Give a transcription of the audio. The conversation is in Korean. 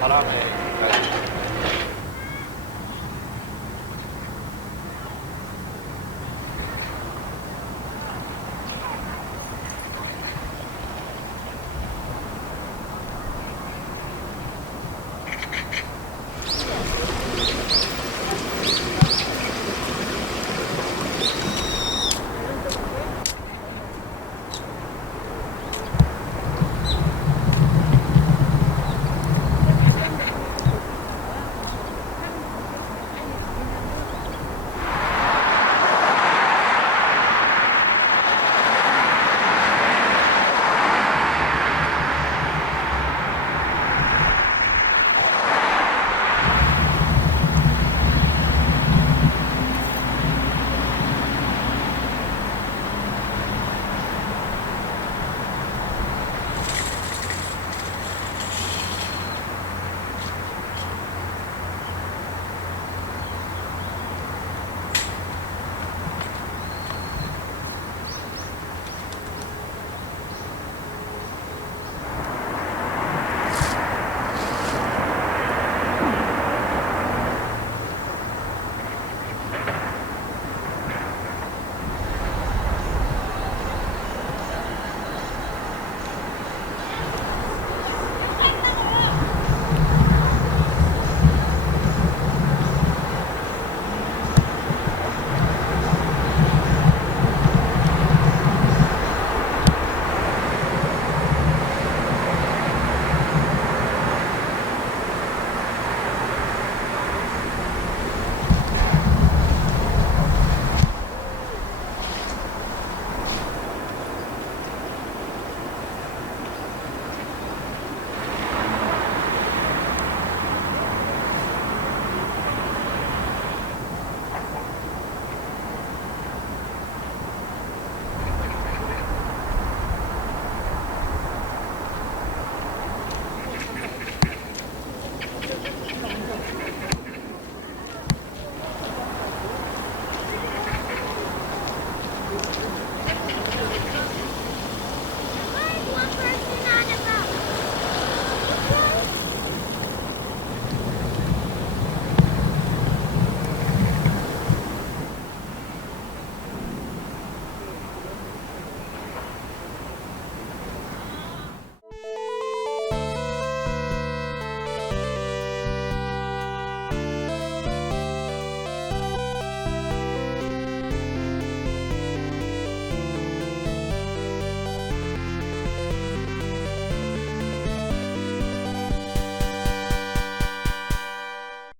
바람에